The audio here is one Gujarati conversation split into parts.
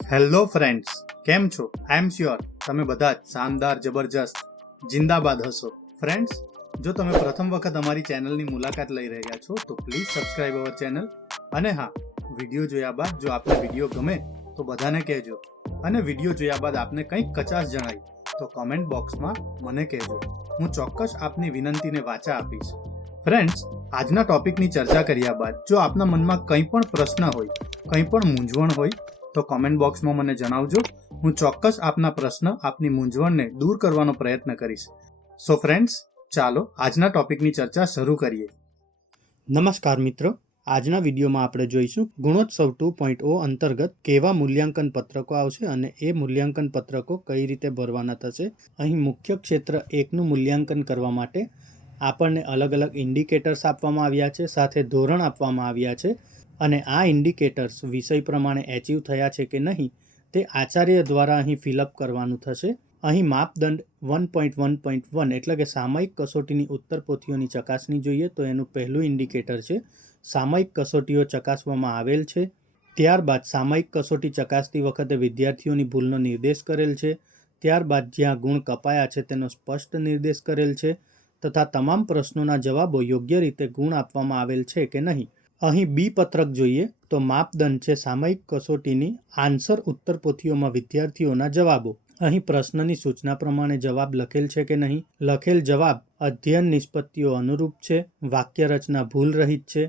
હેલો ફ્રેન્ડ્સ, કેમ છો? આઈ એમ શ્યોર તમે બધા જ શાનદાર, જબરજસ્ત, જિંદાબાદ હશો. ફ્રેન્ડ્સ, જો તમે પ્રથમ વખત અમારી ચેનલની મુલાકાત લઈ રહ્યા છો તો પ્લીઝ સબસ્ક્રાઇબ અવર ચેનલ. અને હા, વિડીયો જોયા બાદ જો આપને વિડીયો ગમે તો બધાને કહેજો, અને વિડીયો જોયા બાદ આપને કંઈક કચાશ જણાય તો કોમેન્ટ બોક્સમાં મને કહેજો. હું ચોક્કસ આપની વિનંતીને વાચા આપીશ. ફ્રેન્ડ્સ, આજના ટોપિકની ચર્ચા કર્યા બાદ જો આપના મનમાં કંઈ પણ પ્રશ્ન હોય, કંઈ પણ મૂંઝવણ હોય તો કોમેન્ટ બોક્સમાં મને જણાવજો. હું ચોક્કસ આપના પ્રશ્ન, આપની મૂંઝવણને દૂર કરવાનો પ્રયત્ન કરીશ. સો ફ્રેન્ડ્સ, ચાલો આજના ટોપિકની ચર્ચા શરૂ કરીએ. નમસ્કાર મિત્રો, આજના વિડીયોમાં આપણે જોઈશું ગુણોત્સવ 2.0 અંતર્ગત કેવા મૂલ્યાંકન પત્રકો આવશે અને એ મૂલ્યાંકન પત્રકો કઈ રીતે ભરવાના થશે. અહીં મુખ્ય ક્ષેત્ર 1નું મૂલ્યાંકન કરવા માટે આપણને અલગ અલગ ઇન્ડિકેટર્સ આપવામાં આવ્યા છે, સાથે ધોરણ આપવામાં આવ્યા છે, અને આ ઇન્ડિકેટર્સ વિષય પ્રમાણે એચીવ થયા છે કે નહીં તે આચાર્ય દ્વારા અહીં ફિલઅપ કરવાનું થશે. અહીં માપદંડ 1.1.1 એટલે કે સામયિક કસોટીની ઉત્તરપોથીઓની ચકાસણી જોઈએ તો એનું પહેલું ઇન્ડિકેટર છે સામયિક કસોટીઓ ચકાસવામાં આવેલ છે. ત્યારબાદ સામયિક કસોટી ચકાસતી વખતે વિદ્યાર્થીઓની ભૂલનો નિર્દેશ કરેલ છે. ત્યારબાદ જ્યાં ગુણ કપાયા છે તેનો સ્પષ્ટ નિર્દેશ કરેલ છે, તથા તમામ પ્રશ્નોના જવાબો યોગ્ય રીતે ગુણ આપવામાં આવેલ છે કે નહીં. અહીં બી પત્રક જોઈએ તો માપદંડ છે સામયિક કસોટીની આન્સર ઉત્તરપોથીઓમાં વિદ્યાર્થીઓના જવાબો. અહીં પ્રશ્નની સૂચના પ્રમાણે જવાબ લખેલ છે કે નહીં, લખેલ જવાબ અધ્યયન નિષ્પત્તિઓ અનુરૂપ છે, વાક્ય રચના ભૂલ રહિત છે.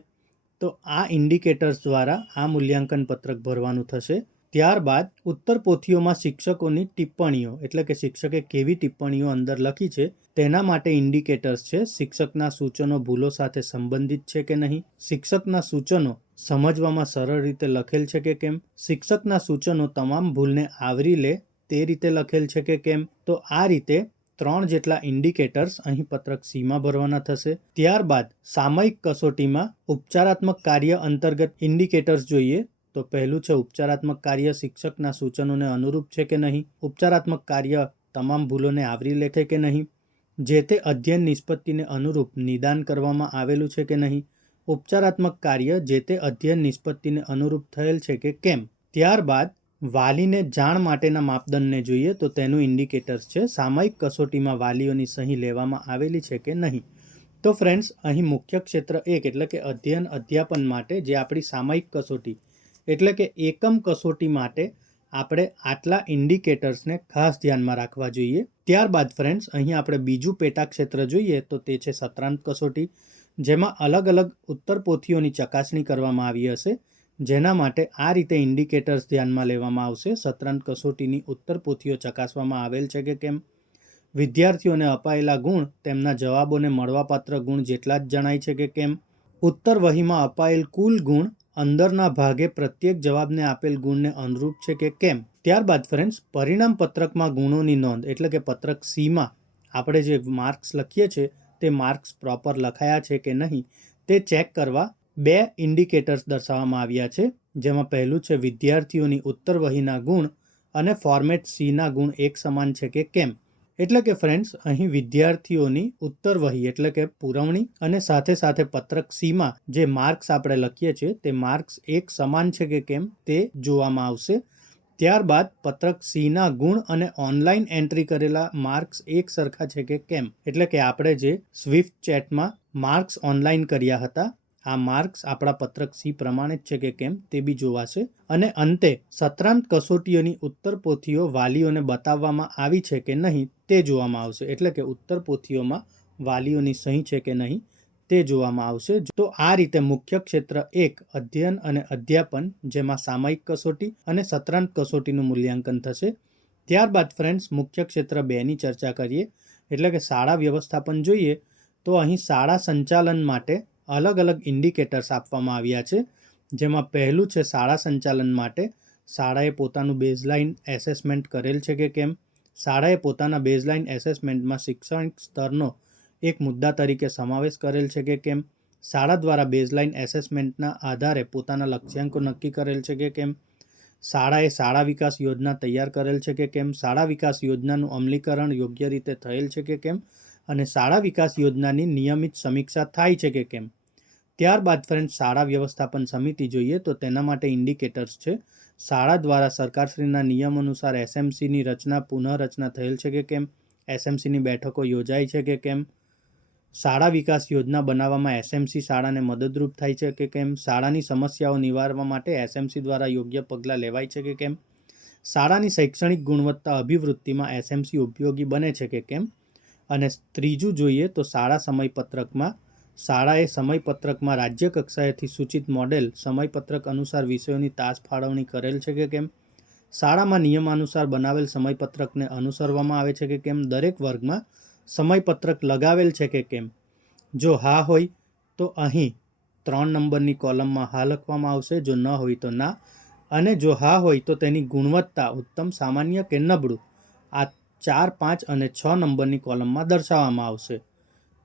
તો આ ઇન્ડિકેટર્સ દ્વારા આ મૂલ્યાંકન પત્રક ભરવાનું થશે. ત્યારબાદ ઉત્તરપોથીઓમાં શિક્ષકોની ટિપ્પણીઓ એટલે કે શિક્ષકે કેવી ટિપ્પણીઓ અંદર લખી છે તેના માટે ઇન્ડિકેટર્સ છે શિક્ષકના સૂચનો ભૂલો સાથે સંબંધિત છે કે નહીં, શિક્ષકના સૂચનો સમજવામાં સરળ રીતે લખેલ છે કે કેમ, શિક્ષકના સૂચનો તમામ ભૂલને આવરી લે તે રીતે લખેલ છે કે કેમ. તો આ રીતે 3 જેટલા ઇન્ડિકેટર્સ અહીં પત્રક સીમાં ભરવાના થશે. ત્યારબાદ સામયિક કસોટીમાં ઉપચારાત્મક કાર્ય અંતર્ગત ઇન્ડિકેટર્સ જોઈએ તો પહેલું છે ઉપચારાત્મક કાર્ય શિક્ષકના સૂચનોને અનુરૂપ છે કે નહીં, ઉપચારાત્મક કાર્ય તમામ ભૂલોને આવરી લે છે કે નહીં, જે તે અધ્યયન નિષ્પત્તિને અનુરૂપ નિદાન કરવામાં આવેલું છે કે નહીં, ઉપચારાત્મક કાર્ય જે તે અધ્યયન નિષ્પત્તિને અનુરૂપ થયેલ છે કે કેમ. ત્યારબાદ વાલીને જાણ માટેના માપદંડને જોઈએ તો તેનું ઇન્ડિકેટર્સ છે સામયિક કસોટીમાં વાલીઓની સહી લેવામાં આવેલી છે કે નહીં. તો ફ્રેન્ડ્સ, અહીં મુખ્ય ક્ષેત્ર 1 એટલે કે અધ્યયન અધ્યાપન માટે જે આપણી સામયિક કસોટી એટલે કે એકમ કસોટી માટે આપણે આટલા ઇન્ડિકેટર્સને ખાસ ધ્યાનમાં રાખવા જોઈએ. ત્યારબાદ ફ્રેન્ડ્સ, અહીં આપણે બીજું પેટા ક્ષેત્ર જોઈએ તો તે છે સત્રાંત કસોટી, જેમાં અલગ અલગ ઉત્તરપોથીઓની ચકાસણી કરવામાં આવી હશે, જેના માટે આ રીતે ઇન્ડિકેટર્સ ધ્યાનમાં લેવામાં આવશે. સત્રાંત કસોટીની ઉત્તરપોથીઓ ચકાસવામાં આવેલ છે કે કેમ, વિદ્યાર્થીઓને અપાયેલા ગુણ તેમના જવાબોને મળવાપાત્ર ગુણ જેટલા જ જણાય છે કે કેમ, ઉત્તર વહીમાં અપાયેલ કુલ ગુણ અંદરના ભાગે પ્રત્યેક જવાબને આપેલ ગુણને અનુરૂપ છે કે કેમ. ત્યારબાદ ફ્રેન્ડ્સ, પરિણામ પત્રકમાં ગુણોની નોંધ એટલે કે પત્રક સીમાં આપણે જે માર્ક્સ લખીએ છીએ તે માર્ક્સ પ્રોપર લખાયા છે કે નહીં તે ચેક કરવા 2 ઇન્ડિકેટર્સ દર્શાવવામાં આવ્યા છે, જેમાં પહેલું છે વિદ્યાર્થીઓની ઉત્તર વહીના ગુણ અને ફોર્મેટ સીના ગુણ એક સમાન છે કે કેમ. એટલે કે ફ્રેન્ડ્સ, અહીં વિદ્યાર્થીઓની ઉત્તર વહી એટલે કે પુરવણી અને સાથે સાથે પત્રક સીમાં જે માર્ક્સ આપણે લખીએ છીએ તે માર્ક્સ એક સમાન છે કે કેમ તે જોવામાં આવશે. ત્યારબાદ પત્રક સીના ગુણ અને ઓનલાઈન એન્ટ્રી કરેલા માર્ક્સ એક સરખા છે કે કેમ, એટલે કે આપણે જે સ્વિફ્ટ ચેટમાં માર્ક્સ ઓનલાઈન કર્યા હતા આ માર્ક્સ આપણા પત્રક સી પ્રમાણે જ છે કે કેમ તે બી જોવાશે. અને અંતે સત્રાંત કસોટીઓની ઉત્તરપોથીઓ વાલીઓને બતાવવામાં આવી છે કે નહીં તે જોવામાં આવશે, એટલે કે ઉત્તરપોથીઓમાં વાલીઓની સહી છે કે નહીં તે જોવામાં આવશે. તો આ રીતે મુખ્ય ક્ષેત્ર 1 અધ્યયન અને અધ્યાપન, જેમાં સામયિક કસોટી અને સત્રાંત કસોટીનું મૂલ્યાંકન થશે. ત્યારબાદ ફ્રેન્ડ્સ, મુખ્ય ક્ષેત્ર 2ની ચર્ચા કરીએ એટલે કે શાળા વ્યવસ્થાપન જોઈએ તો અહીં શાળા સંચાલન માટે અલગ અલગ ઇન્ડિકેટર્સ આપવામાં આવ્યા છે, જેમાં પહેલું છે શાળા સંચાલન માટે શાળાએ પોતાનું બેઝલાઇન એસેસમેન્ટ કરેલ છે કે કેમ, શાળાએ પોતાના બેઝલાઇન એસેસમેન્ટમાં શૈક્ષણિક સ્તરનો એક મુદ્દા તરીકે સમાવેશ કરેલ છે કે કેમ, શાળા દ્વારા બેઝલાઇન એસેસમેન્ટના આધારે પોતાના લક્ષ્યાંકો નક્કી કરેલ છે કે કેમ, શાળાએ શાળા વિકાસ યોજના તૈયાર કરેલ છે કે કેમ, શાળા વિકાસ યોજનાનું અમલીકરણ યોગ્ય રીતે થયેલ છે કે કેમ, અને શાળા વિકાસ યોજનાની નિયમિત સમીક્ષા થાય છે કે કેમ. ત્યારબાદ ફ્રેન્ડ શાળા વ્યવસ્થાપન સમિતિ જોઈએ તો તેના માટે ઇન્ડિકેટર્સ છે શાળા દ્વારા સરકારશ્રીના નિયમ અનુસાર એસએમસીની પુનઃરચના થયેલ છે કે કેમ, એસએમસીની બેઠકો યોજાઈ છે કે કેમ, શાળા વિકાસ યોજના બનાવવામાં એસએમસી શાળાને મદદરૂપ થાય છે કે કેમ, શાળાની સમસ્યાઓ નિવારવા માટે એસએમસી દ્વારા યોગ્ય પગલાં લેવાય છે કે કેમ, શાળાની શૈક્ષણિક ગુણવત્તા અભિવૃદ્ધિમાં એસએમસી ઉપયોગી બને છે કે કેમ, અને ત્રીજું જોઈએ તો શાળાએ સમયપત્રકમાં રાજ્ય કક્ષાએથી સૂચિત મોડેલ સમયપત્રક અનુસાર વિષયોની તાસ ફાળવણી કરેલ છે કે કેમ, શાળામાં નિયમાનુસાર બનાવેલ સમયપત્રકને અનુસરવામાં આવે છે કે કેમ, દરેક વર્ગમાં સમયપત્રક લગાવેલ છે કે કેમ. જો હા હોય તો અહીં 3 નંબરની કોલમમાં હા લખવામાં આવશે, જો ન હોય તો ના, અને જો હા હોય તો તેની ગુણવત્તા ઉત્તમ, સામાન્ય કે નબળું આ 4, 5 અને 6 નંબરની કોલમમાં દર્શાવવામાં આવશે.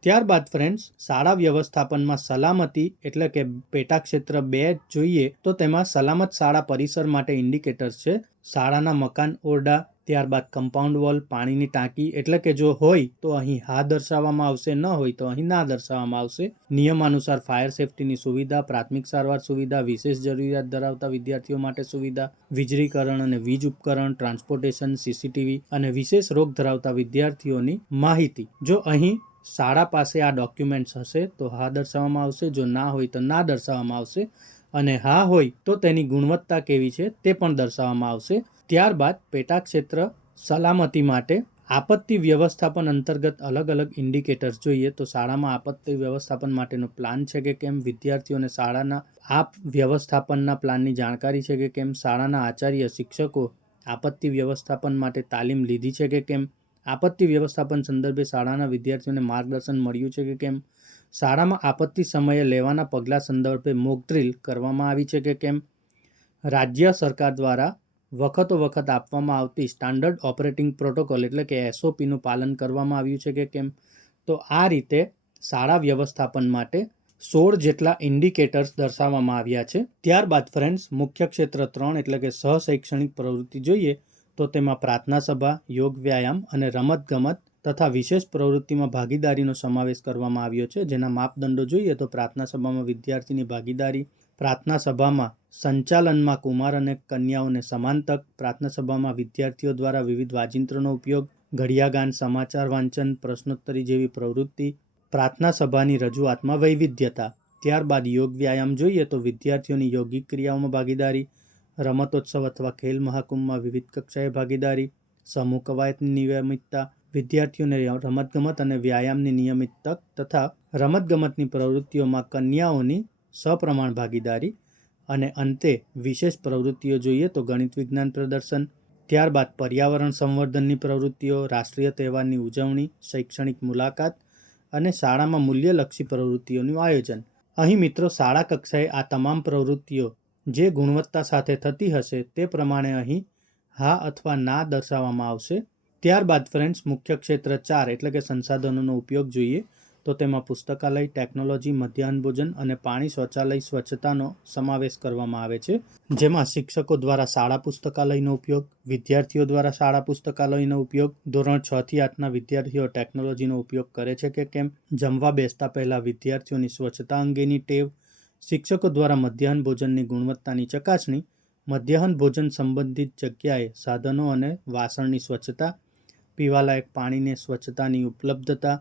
ત્યારબાદ ફ્રેન્ડ્સ, શાળા વ્યવસ્થાપનમાં સલામતી એટલે કે પેટાક્ષેત્ર 2 જોઈએ તો તેમાં સલામત શાળા પરિસર માટે ઇન્ડિકેટર્સ છે. શાળાના મકાન ઓરડા, ત્યારબાદ કમ્પાઉન્ડ વોલ, પાણીની ટાંકી એટલે કે જો હોય તો અહીં હા દર્શાવવામાં આવશે, ન હોય તો અહીં ના દર્શાવવામાં આવશે. નિયમાનુસાર ફાયર સેફટીની સુવિધા, પ્રાથમિક સારવાર સુવિધા, વિશેષ જરૂરિયાત ધરાવતા વિદ્યાર્થીઓ માટે સુવિધા, વીજળીકરણ અને વીજ ઉપકરણ, ટ્રાન્સપોર્ટેશન, સીસીટીવી અને વિશેષ રોગ ધરાવતા વિદ્યાર્થીઓની માહિતી. જો અહીં શાળા પાસે આ ડોક્યુમેન્ટ્સ હશે તો હા દર્શાવવામાં આવશે, જો ના હોય તો ના દર્શાવવામાં આવશે, અને હા હોય તો તેની ગુણવત્તા કેવી છે તે પણ દર્શાવવામાં આવશે. ત્યારબાદ પેટાક્ષેત્ર સલામતી માટે આપત્તિ વ્યવસ્થાપન અંતર્ગત અલગ અલગ ઇન્ડિકેટર્સ જોઈએ તો શાળામાં આપત્તિ વ્યવસ્થાપન માટેનો પ્લાન છે કે કેમ, વિદ્યાર્થીઓને શાળાના વ્યવસ્થાપનના પ્લાનની જાણકારી છે કે કેમ, શાળાના આચાર્ય શિક્ષકો આપત્તિ વ્યવસ્થાપન માટે તાલીમ લીધી છે કે કેમ, આપત્તિ વ્યવસ્થાપન સંદર્ભે શાળાના વિદ્યાર્થીઓને માર્ગદર્શન મળ્યું છે કે કેમ, શાળામાં આપત્તિ સમયે લેવાના પગલાં સંદર્ભે મોક ડ્રીલ કરવામાં આવી છે કે કેમ, રાજ્ય સરકાર દ્વારા વખત આપવામાં આવતી સ્ટાન્ડર્ડ ઓપરેટિંગ પ્રોટોકોલ એટલે કે એસઓપીનું પાલન કરવામાં આવ્યું છે કે કેમ. તો આ રીતે શાળા વ્યવસ્થાપન માટે 16 જેટલા ઇન્ડિકેટર્સ દર્શાવવામાં આવ્યા છે. ત્યારબાદ ફ્રેન્ડ્સ, મુખ્ય ક્ષેત્ર 3 એટલે કે સહશૈક્ષણિક પ્રવૃત્તિ જોઈએ તો તેમાં પ્રાર્થના સભા, યોગ વ્યાયામ અને રમતગમત તથા વિશેષ પ્રવૃત્તિમાં ભાગીદારીનો સમાવેશ કરવામાં આવ્યો છે. જેના માપદંડો જોઈએ તો પ્રાર્થના સભામાં વિદ્યાર્થીની ભાગીદારી, પ્રાર્થના સભામાં સંચાલનમાં કુમાર અને કન્યાઓને સમાન તક, પ્રાર્થના સભામાં વિદ્યાર્થીઓ દ્વારા વિવિધ વાજિંત્રનો ઉપયોગ, ઘડિયાગાન, સમાચાર વાંચન, પ્રશ્નોત્તરી જેવી પ્રવૃત્તિ, પ્રાર્થના સભાની રજૂઆતમાં વૈવિધ્યતા. ત્યારબાદ યોગ વ્યાયામ જોઈએ તો વિદ્યાર્થીઓની યોગિક ક્રિયાઓમાં ભાગીદારી, રમતોત્સવ અથવા ખેલ મહાકુંભમાં વિવિધ કક્ષાએ ભાગીદારી, સમૂહ કવાયતની નિયમિતતા, વિદ્યાર્થીઓને રમતગમત અને વ્યાયામની નિયમિત તક તથા રમતગમતની પ્રવૃત્તિઓમાં કન્યાઓની સપ્રમાણ ભાગીદારી, અને અંતે વિશેષ પ્રવૃત્તિઓ જોઈએ તો ગણિત વિજ્ઞાન પ્રદર્શન. ત્યારબાદ પર્યાવરણ સંવર્ધનની પ્રવૃત્તિઓ, રાષ્ટ્રીય તહેવારની ઉજવણી, શૈક્ષણિક મુલાકાત અને શાળામાં મૂલ્યલક્ષી પ્રવૃત્તિઓનું આયોજન. અહીં મિત્રો શાળા કક્ષાએ આ તમામ પ્રવૃત્તિઓ જે ગુણવત્તા સાથે થતી હશે તે પ્રમાણે અહીં હા અથવા ના દર્શાવવામાં આવશે. ત્યારબાદ ફ્રેન્ડ્સ, મુખ્ય ક્ષેત્ર 4 એટલે કે સંસાધનોનો ઉપયોગ જોઈએ તો તેમાં પુસ્તકાલય, ટેકનોલોજી, મધ્યાહન ભોજન અને પાણી, શૌચાલય સ્વચ્છતાનો સમાવેશ કરવામાં આવે છે. જેમાં શિક્ષકો દ્વારા શાળા પુસ્તકાલયનો ઉપયોગ, વિદ્યાર્થીઓ દ્વારા શાળા પુસ્તકાલયનો ઉપયોગ, ધોરણ 6 થી 8ના વિદ્યાર્થીઓ ટેકનોલોજીનો ઉપયોગ કરે છે કે કેમ, જમવા બેસતા પહેલા વિદ્યાર્થીઓની સ્વચ્છતા અંગેની ટેવ, શિક્ષકો દ્વારા મધ્યાહન ભોજનની ગુણવત્તાની ચકાસણી, મધ્યાહન ભોજન સંબંધિત જગ્યાએ સાધનો અને વાસણની સ્વચ્છતા, પીવાલાયક પાણીની સ્વચ્છતાની ઉપલબ્ધતા,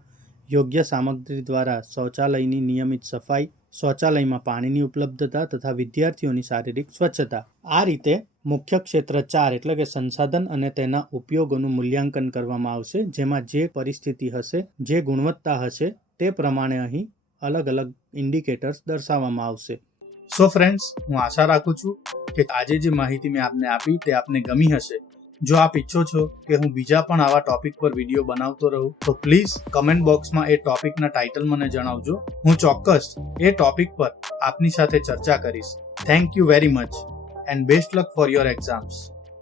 યોગ્ય સામગ્રી દ્વારા શૌચાલયની નિયમિત સફાઈ, શૌચાલયમાં પાણીની ઉપલબ્ધતા તથા વિદ્યાર્થીઓની શારીરિક સ્વચ્છતા. આ રીતે મુખ્ય ક્ષેત્ર 4 એટલે કે સંસાધન અને તેના ઉપયોગોનું મૂલ્યાંકન કરવામાં આવશે. જેમાં જે પરિસ્થિતિ હશે, જે ગુણવત્તા હશે તે પ્રમાણે અહીં અલગ અલગ ઇન્ડિકેટર્સ દર્શાવવામાં આવશે. સો ફ્રેન્ડ્સ, હું આશા રાખું છું કે આજે જે માહિતી મેં આપને આપી તે આપને ગમી હશે. જો આપ ઈચ્છો છો કે હું બીજા પણ આવા ટોપિક પર વિડીયો બનાવતો રહું તો પ્લીઝ કમેન્ટ બોક્સમાં એ ટોપિકના ટાઇટલ મને જણાવજો. હું ચોક્કસ એ ટોપિક પર આપની સાથે ચર્ચા કરીશ. Thank you very much and best luck for your exams.